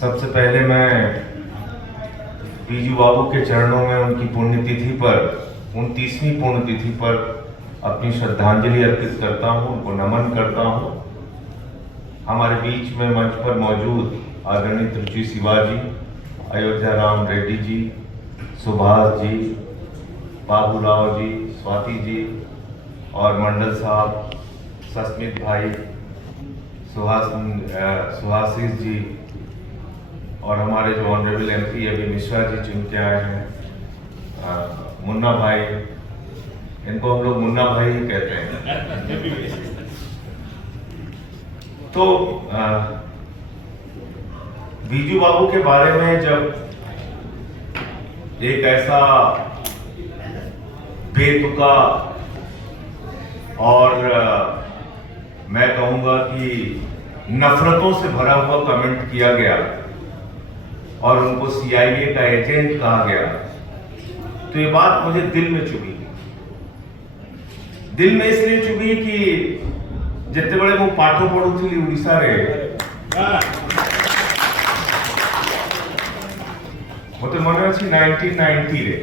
सबसे पहले मैं बीजू बाबू के चरणों में उनकी पुण्यतिथि पर 29वीं पुण्यतिथि पर अपनी श्रद्धांजलि अर्पित करता हूँ, उनको नमन करता हूँ। हमारे बीच में मंच पर मौजूद आदरणीय त्रुचि शिवाजी, अयोध्या राम रेड्डी जी, सुभाष जी, बाबूराव जी, स्वाति जी और मंडल साहब, सस्मित भाई, सुहासिस जी और हमारे जो ऑनरेबल एमपी अभी मिश्रा जी चुन के आए हैं, मुन्ना भाई, इनको हम लोग मुन्ना भाई ही कहते हैं। तो बीजू बाबू के बारे में जब एक ऐसा बेतुका और मैं कहूंगा कि नफरतों से भरा हुआ कमेंट किया गया और उनको सीआईए का एजेंट कहा गया, तो ये बात मुझे दिल में चुभी। दिल में इसलिए चुभी कि जितने बड़े वो पाठों पढ़ुली उड़ीसा रे मत मन अच्छी 1990 रे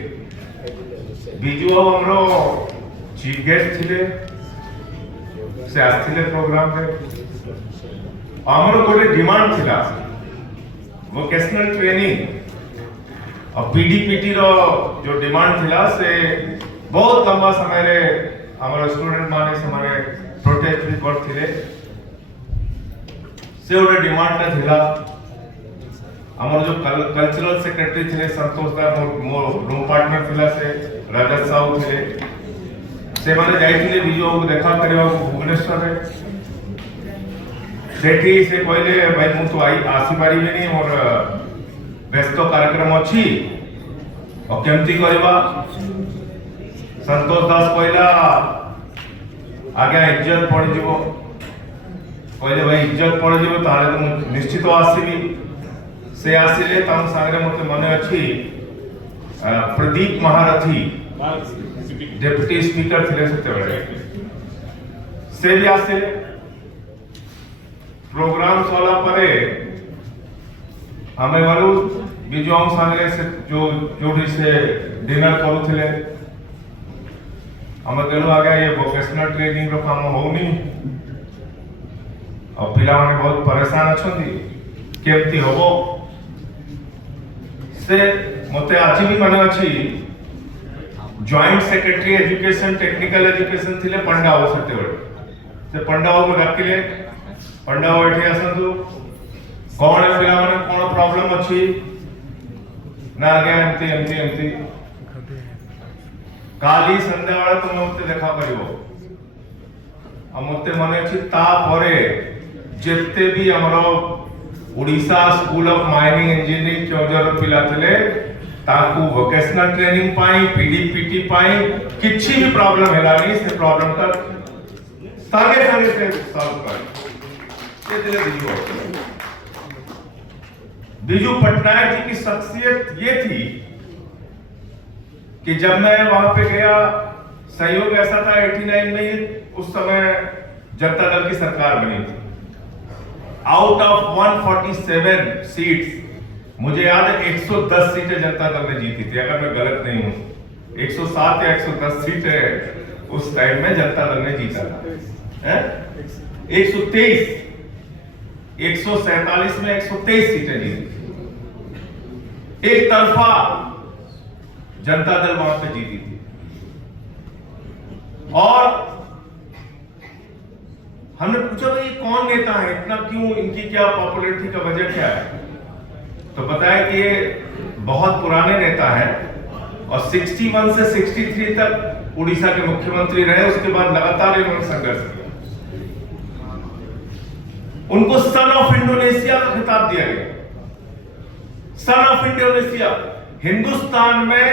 बीजू बाबू हमरो चीफ गेस्ट थिले से आस्थिले प्रोग्राम रे हमरो गोटे डिमांड थिला वोकेशनल ट्रेनिंग और पीडीपीटी रो जो डिमांड थिला से बहुत लंबा समय रे हमारा स्टूडेंट माने से माने प्रोटेस्ट भी करथिले से ओरे डिमांड ता थिला। हमारा जो कल्चरल सेक्रेटरी थे संतोष दा मो रूम पार्टनर थिला से राजा साहू थे से माने जाइथिले बीजू को देखा करबा भुवनेश्वर रे सेठी से कहले भाई मु तो आसी पारि नहीं और व्यस्त कार्यक्रम अच्छी और केमती करबा। संतोष दास कहला आगे इज्जत पड़ जीवो, कहले भाई इज्जत पड़ जीवो ताले तो मु निश्चित आसीबी। से आसिले तम सागरे मते मने अछि प्रदीप महारथी डेप्यूटी स्पीकर थिले सेते बेले से भी आसिले प्रोग्राम सोला परे हमें वालू बीजू सागरे से जो जोड़ी से डिनर करूथिले हमें कहलु आ गया ये वोकेशनल ट्रेनिंग रो काम होनी और पिला माने बहुत परेशान अछंती केमती होबो से मते आज भी मन अछि joint secretary education technical education थिले पंडाओ सेते से पंडाओ को डाकिले पंडाओ एठी आसंतु कोन पिला माने कोन प्रॉब्लम अछि ना आगे एमती काली संध्या वाला तुम मते देखा करिवो आ मते माने अछि ता परे जेते भी हमरो Orissa school of mining engineering चौजर पिला थिले ताकू वोकेशनल ट्रेनिंग पाई पीडीपीटी पाई किछि भी प्रॉब्लम हेलानी से प्रॉब्लम का सागे से सॉल्व कर ये दिले बीजू पटनायक जी की शख्सियत ये थी कि जब मैं वहां पे गया सहयोग ऐसा था 89 में उस समय जनता दल की सरकार बनी थी। आउट ऑफ 147 सीट्स मुझे याद है 110 सीटें जनता दल ने जीती थी, अगर मैं गलत नहीं हूं 107 या 110 सीटें उस टाइम में जनता दल ने जीता था। 123 147 में 123 सीटें जीती, एक तरफा जनता दल वहां पे जीती थी। और हमने पूछा भाई कौन नेता है, इतना क्यों, इनकी क्या पॉपुलैरिटी का वजह क्या है, तो बताया कि ये बहुत पुराने नेता है और 61 से 63 तक उड़ीसा के मुख्यमंत्री रहे, उसके बाद लगातार इन्होंने संघर्ष किया। उनको सन ऑफ इंडोनेशिया का खिताब दिया गया। सन ऑफ इंडोनेशिया, हिंदुस्तान में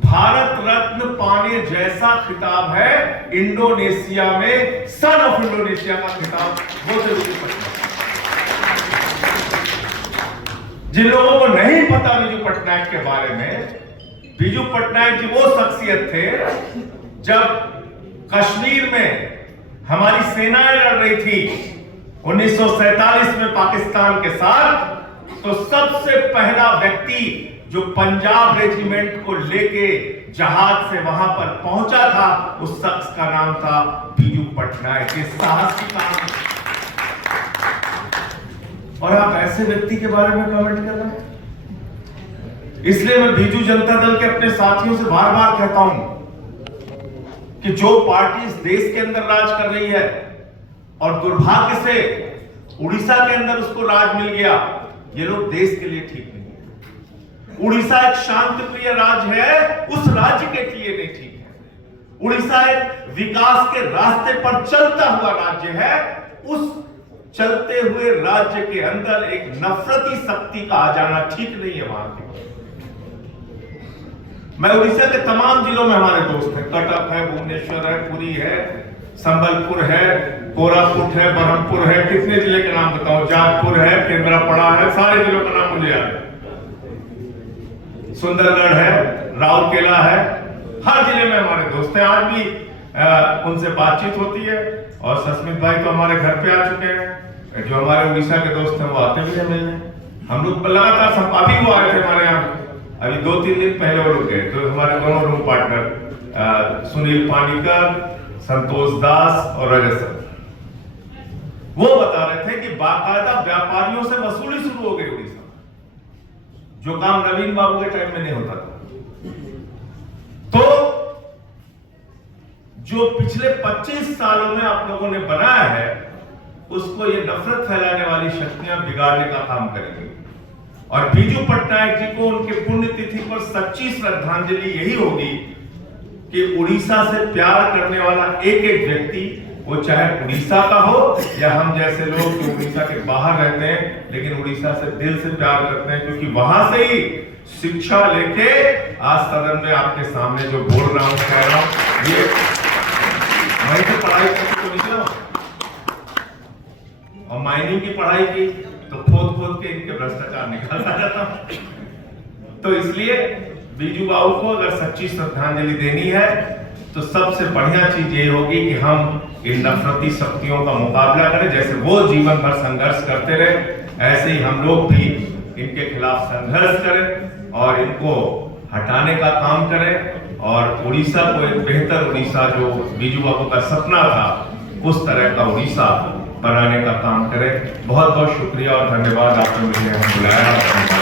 भारत रत्न पाने जैसा खिताब है, इंडोनेशिया में सन ऑफ इंडोनेशिया का खिताब वो जरूरी पड़ता है। जिन लोगों को नहीं पता बीजू पटनायक के बारे में, बीजू पटनायक जी वो शख्सियत थे जब कश्मीर में हमारी सेनाएं लड़ रही थी 1947 में पाकिस्तान के साथ, तो सबसे पहला व्यक्ति जो पंजाब रेजिमेंट को लेके जहाज से वहां पर पहुंचा था, उस शख्स का नाम था बीजू पटनायक के साहसी काम। और आप ऐसे व्यक्ति के बारे में कमेंट कर रहे हैं। इसलिए मैं बीजू जनता दल के अपने साथियों से बार बार कहता हूं कि जो पार्टी इस देश के अंदर राज कर रही है और दुर्भाग्य से उड़ीसा के अंदर उसको राज मिल गया, ये लोग देश के लिए ठीक नहीं है। उड़ीसा एक शांतिप्रिय राज्य है, उस राज्य के लिए नहीं ठीक है। उड़ीसा एक विकास के रास्ते पर चलता हुआ राज्य है, उस चलते हुए राज्य के अंदर एक नफरती शक्ति का आ जाना ठीक नहीं है वहां के। मैं उड़ीसा के तमाम जिलों में हमारे दोस्त हैं, कटक है, भुवनेश्वर है, पुरी है, संबलपुर है, कोरापुट है, बरहमपुर है, कितने जिले के नाम बताऊं, जाजपुर है, केंद्रापड़ा है, सारे जिलों का नाम मुझे याद है, सुंदरगढ़ है, राउरकेला है, हर जिले में हमारे दोस्त हैं। आज भी उनसे बातचीत होती है और सस्मित भाई तो हमारे घर पे आ चुके हैं। जो हमारे उड़ीसा के दोस्त हैं वो आते भी हैं मिलने। हम लोग लगातार अभी वो आए थे हमारे यहाँ, अभी 2-3 दिन पहले वो लोग गए। तो हमारे दोनों रूम पार्टनर सुनील पानीकर, संतोष दास और रजत सर, वो बता रहे थे कि बाकायदा व्यापारियों से वसूली शुरू हो गई उड़ीसा, जो काम नवीन बाबू के टाइम में नहीं होता था। तो जो पिछले 25 सालों में आप लोगों ने बनाया है, उसको ये नफरत फैलाने वाली शक्तियां बिगाड़ने का काम करेंगी। और बीजू पटनायक जी को उनके पुण्यतिथि पर सच्ची श्रद्धांजलि यही होगी कि उड़ीसा से प्यार करने वाला एक एक व्यक्ति, वो चाहे उड़ीसा का हो या हम जैसे लोग जो उड़ीसा के बाहर रहते हैं लेकिन उड़ीसा से दिल से प्यार करते हैं, क्योंकि वहां से ही शिक्षा लेके आज सदन में आपके सामने जो बोल रहा हूं, कह रहा हूं, ये वहीं से पढ़ाई करके तो निकला और माइनिंग की पढ़ाई की तो खोद खोद के इनके भ्रष्टाचार निकालता रहता। तो इसलिए बीजू बाबू को अगर सच्ची श्रद्धांजलि देनी है तो सबसे बढ़िया चीज ये होगी कि हम इन नफरती शक्तियों का मुकाबला करें। जैसे वो जीवन भर संघर्ष करते रहे, ऐसे ही हम लोग भी इनके खिलाफ संघर्ष करें और इनको हटाने का काम करें और उड़ीसा को एक बेहतर उड़ीसा, जो बीजू बाबू का सपना था, उस तरह का उड़ीसा बनाने का काम करें। बहुत बहुत शुक्रिया और धन्यवाद, आपने मुझे बुलाया।